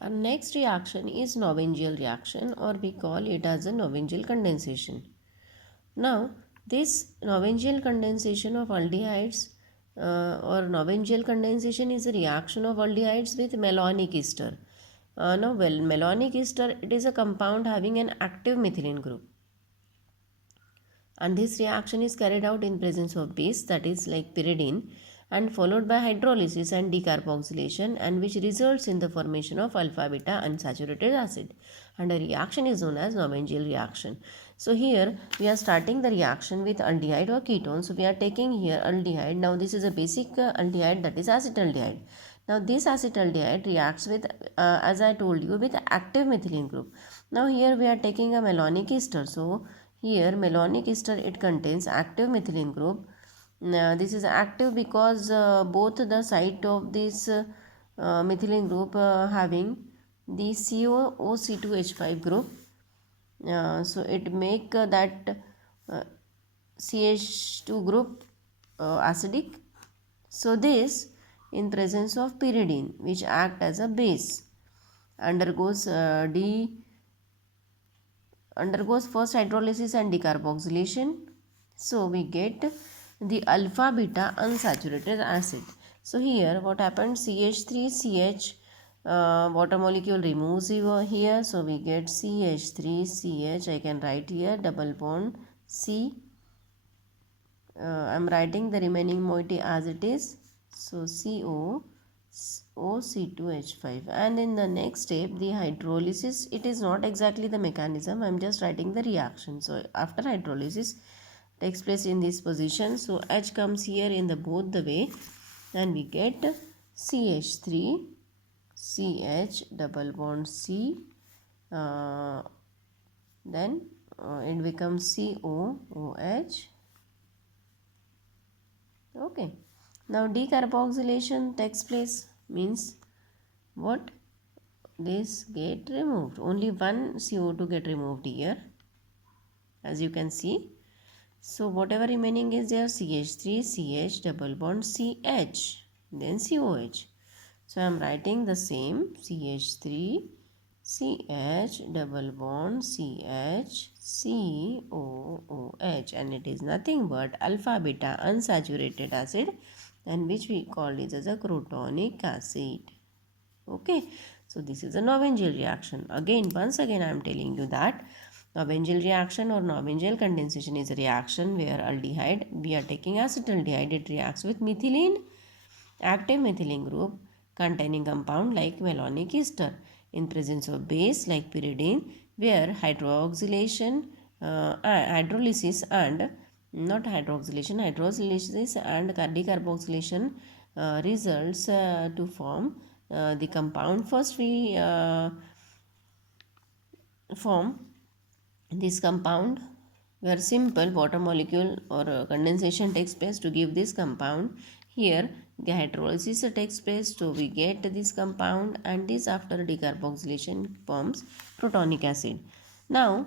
Our next reaction is Norwegian reaction, or we call it as a Norwegian condensation. Now, this Norwegian condensation of aldehydes or Norwegian condensation is a reaction of aldehydes with malonic ester. Malonic ester, it is a compound having an active methylene group, and this reaction is carried out in presence of base, that is like pyridine, and followed by hydrolysis and decarboxylation, and which results in the formation of alpha beta unsaturated acid, and a reaction is known as Norwegian reaction. So here we are starting the reaction with aldehyde or ketone. So we are taking here aldehyde. Now this is a basic aldehyde, that is acetaldehyde. Now this acetaldehyde reacts with as I told you, with active methylene group. Now here we are taking a malonic ester. So here malonic ester, it contains active methylene group. Now, this is active because both the site of this methylene group having the COOC2H5 group. So it make that CH2 group acidic. So this, in presence of pyridine, which act as a base, undergoes first hydrolysis and decarboxylation. So we get the alpha beta unsaturated acid. So here what happens, CH3CH water molecule removes here, so we get CH3CH. I can write here double bond C. I am writing the remaining moiety as it is, so COOC2H5. And in the next step, the hydrolysis, it is not exactly the mechanism, I am just writing the reaction. So after hydrolysis takes place in this position, so H comes here in the both the way, and we get CH3 CH double bond C, then it becomes COOH. Okay, now decarboxylation takes place, means what, this get removed, only one CO2 get removed here, as you can see. So whatever remaining is there, CH3 CH double bond CH, then COH. So I am writing the same, CH3 CH double bond CH COOH, and it is nothing but alpha beta unsaturated acid, and which we call it as a crotonic acid. Okay, so this is a Norwegian reaction. Once again I am telling you that Norwegian reaction or Norwegian condensation is a reaction where aldehyde, we are taking acetaldehyde, it reacts with methylene, active methylene group containing compound like malonic ester in presence of base like pyridine, where hydroxylation, hydrolysis and not hydroxylation, hydrolysis and decarboxylation results to form the compound. First we form this compound where simple water molecule or condensation takes place to give this compound. Here the hydrolysis takes place, so we get this compound, and this after decarboxylation forms protonic acid. Now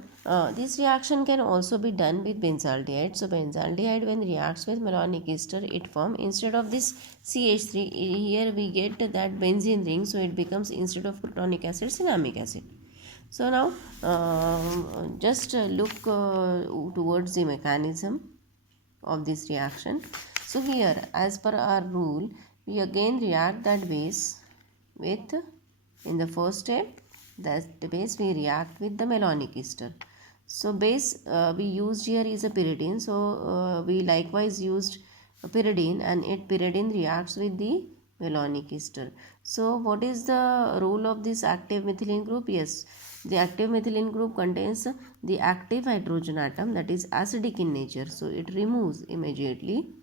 this reaction can also be done with benzaldehyde. So benzaldehyde, when reacts with malonic ester, it forms, instead of this CH3, here we get that benzene ring, so it becomes, instead of protonic acid, cinnamic acid. So now just look towards the mechanism of this reaction. So here, as per our rule, we again react that base with, in the first step, that base we react with the malonic ester. So base we used here is a pyridine. So we likewise used pyridine, and pyridine reacts with the malonic ester. So what is the role of this active methylene group? Yes, the active methylene group contains the active hydrogen atom, that is acidic in nature. So it removes immediately.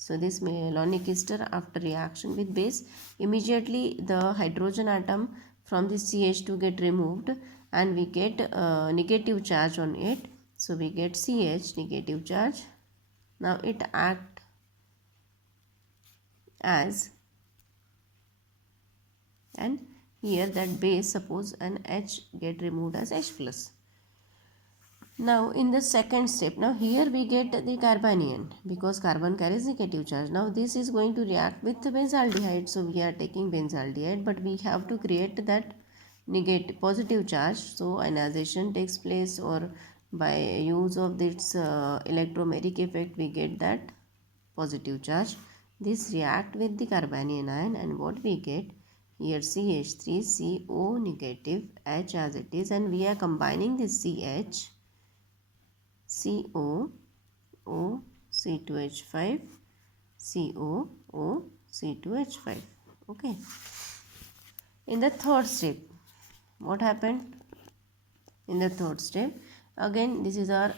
So this malonic ester, after reaction with base, immediately the hydrogen atom from this CH2 get removed, and we get negative charge on it. So we get CH, negative charge. Now it act as, and here that base, suppose an H get removed as H plus. Now in the second step, now here we get the carbanion, because carbon carries negative charge. Now this is going to react with benzaldehyde, so we are taking benzaldehyde, but we have to create that negative positive charge, so ionization takes place, or by use of this electromeric effect we get that positive charge. This react with the carbanion ion, and what we get here, CH3 CO negative H as it is, and we are combining this CH CO O C2H5 CO O C2H5. Okay. In the third step, what happened? In the third step, again this is our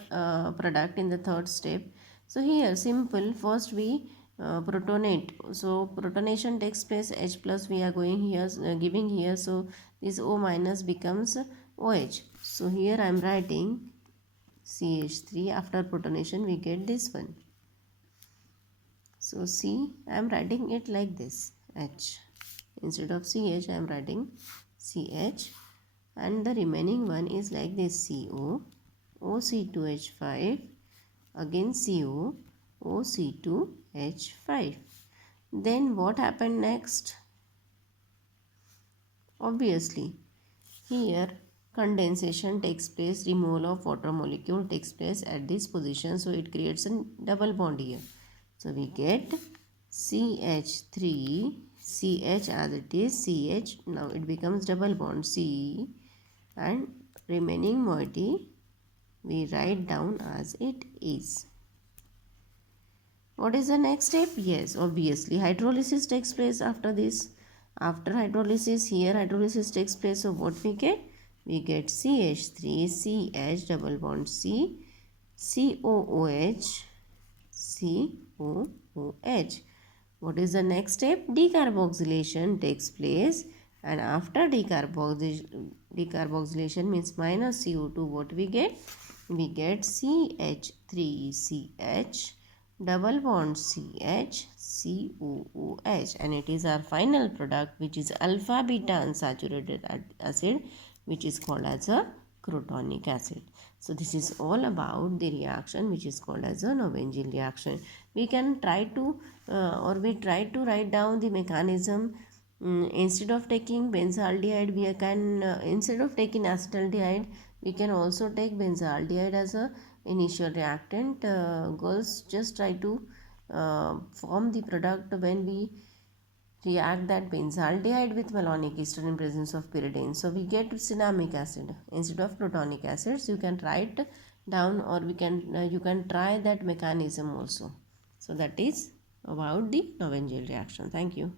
product in the third step. So here simple, first we protonate, so protonation takes place, H plus we are going here, giving here, so this O minus becomes OH. So here I am writing CH3, after protonation we get this one. So C, I am writing it like this, H. Instead of CH I am writing CH, and the remaining one is like this, CO, OC2H5, again CO, OC2H5. Then what happened next? Obviously, here condensation takes place, removal of water molecule takes place at this position, so it creates a double bond here. So we get CH3, CH as it is, CH, now it becomes double bond C, and remaining moiety we write down as it is. What is the next step? Yes, obviously hydrolysis takes place after this. After hydrolysis, here hydrolysis takes place, so what we get? We get CH3, CH double bond C, COOH, COOH. What is the next step? Decarboxylation takes place, and after decarboxylation means minus CO2, what we get? We get CH3CH double bond CH COOH, and it is our final product, which is alpha beta unsaturated acid, which is called as a crotonic acid. So this is all about the reaction which is called as a Nobengel reaction. We can try to we try to write down the mechanism. Instead of taking benzaldehyde, we can instead of taking acetaldehyde, we can also take benzaldehyde as a initial reactant. Girls, just try to form the product when we react that benzaldehyde with malonic ester in presence of pyridine. So we get cinnamic acid instead of protonic acids. You can write down, or we can you can try that mechanism also. So that is about the Nobengel reaction. Thank you.